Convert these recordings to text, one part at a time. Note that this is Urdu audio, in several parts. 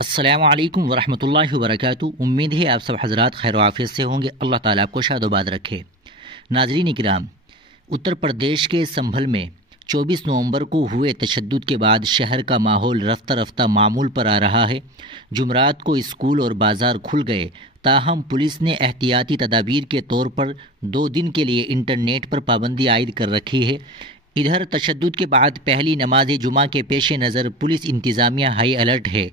السلام علیکم ورحمۃ اللہ وبرکاتہ۔ امید ہے آپ سب حضرات خیر و عافیت سے ہوں گے۔ اللہ تعالیٰ آپ کو شاد و باد رکھے۔ ناظرین کرام، اتر پردیش کے سنبھل میں 24 نومبر کو ہوئے تشدد کے بعد شہر کا ماحول رفتہ رفتہ معمول پر آ رہا ہے۔ جمعرات کو اسکول اور بازار کھل گئے، تاہم پولیس نے احتیاطی تدابیر کے طور پر 2 دن کے لیے انٹرنیٹ پر پابندی عائد کر رکھی ہے۔ ادھر تشدد کے بعد پہلی نماز جمعہ کے پیش نظر پولیس انتظامیہ ہائی الرٹ ہے۔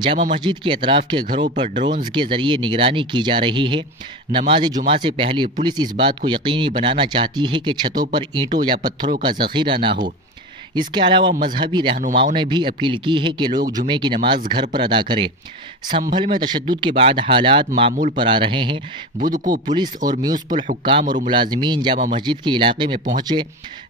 جامع مسجد کے اطراف کے گھروں پر ڈرونز کے ذریعے نگرانی کی جا رہی ہے۔ نماز جمعہ سے پہلے پولیس اس بات کو یقینی بنانا چاہتی ہے کہ چھتوں پر اینٹوں یا پتھروں کا ذخیرہ نہ ہو۔ اس کے علاوہ مذہبی رہنماؤں نے بھی اپیل کی ہے کہ لوگ جمعے کی نماز گھر پر ادا کریں۔ سنبھل میں تشدد کے بعد حالات معمول پر آ رہے ہیں۔ بدھ کو پولیس اور میونسپل حکام اور ملازمین جامع مسجد کے علاقے میں پہنچے،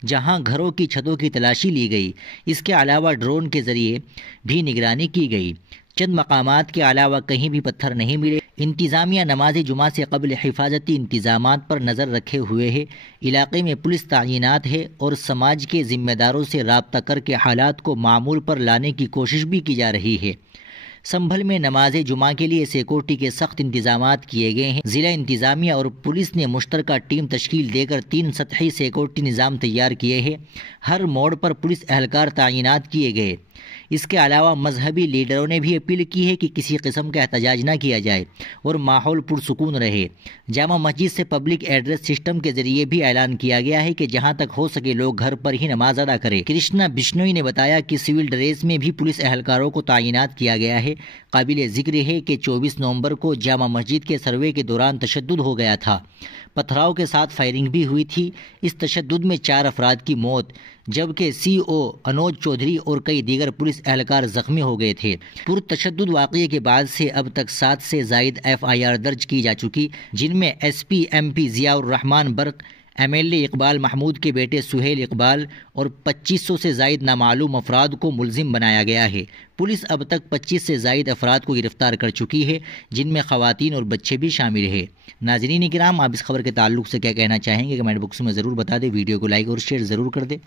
جہاں گھروں کی چھتوں کی تلاشی لی گئی۔ اس کے علاوہ ڈرون کے ذریعے بھی نگرانی کی گئی۔ چند مقامات کے علاوہ کہیں بھی پتھر نہیں ملے۔ انتظامیہ نماز جمعہ سے قبل حفاظتی انتظامات پر نظر رکھے ہوئے ہے۔ علاقے میں پولیس تعینات ہے اور سماج کے ذمہ داروں سے رابطہ کر کے حالات کو معمول پر لانے کی کوشش بھی کی جا رہی ہے۔ سنبھل میں نماز جمعہ کے لیے سیکورٹی کے سخت انتظامات کیے گئے ہیں۔ ضلع انتظامیہ اور پولیس نے مشترکہ ٹیم تشکیل دے کر 3 سطحی سیکورٹی نظام تیار کیے ہیں۔ ہر موڑ پر پولیس اہلکار تعینات کیے گئے۔ اس کے علاوہ مذہبی لیڈروں نے بھی اپیل کی ہے کہ کسی قسم کا احتجاج نہ کیا جائے اور ماحول پرسکون رہے۔ جامع مسجد سے پبلک ایڈریس سسٹم کے ذریعے بھی اعلان کیا گیا ہے کہ جہاں تک ہو سکے لوگ گھر پر ہی نماز ادا کریں۔ کرشنا بشنوئی نے بتایا کہ سول ڈریس میں بھی پولیس اہلکاروں کو تعینات کیا گیا ہے۔ قابل ذکر ہے کہ 24 نومبر کو جامع مسجد کے سروے کے دوران تشدد ہو گیا تھا۔ پتھراؤ کے ساتھ فائرنگ بھی ہوئی تھی۔ اس تشدد میں 4 افراد کی موت، جبکہ سی او انوج چودھری اور کئی دیگر پولیس اہلکار زخمی ہو گئے تھے۔ پرتشدد واقعے کے بعد سے اب تک 7 سے زائد FIR درج کی جا چکی، جن میں SP MP ضیاء الرحمان برق، MLA اقبال محمود کے بیٹے سہیل اقبال اور 2500 سے زائد نامعلوم افراد کو ملزم بنایا گیا ہے۔ پولیس اب تک 25 سے زائد افراد کو گرفتار کر چکی ہے، جن میں خواتین اور بچے بھی شامل ہیں۔ ناظرین کرام، آپ اس خبر کے تعلق سے کیا کہنا چاہیں گے؟ کمنٹ باکس میں ضرور بتا دیں۔ ویڈیو کو لائک اور شیئر ضرور کر دیں۔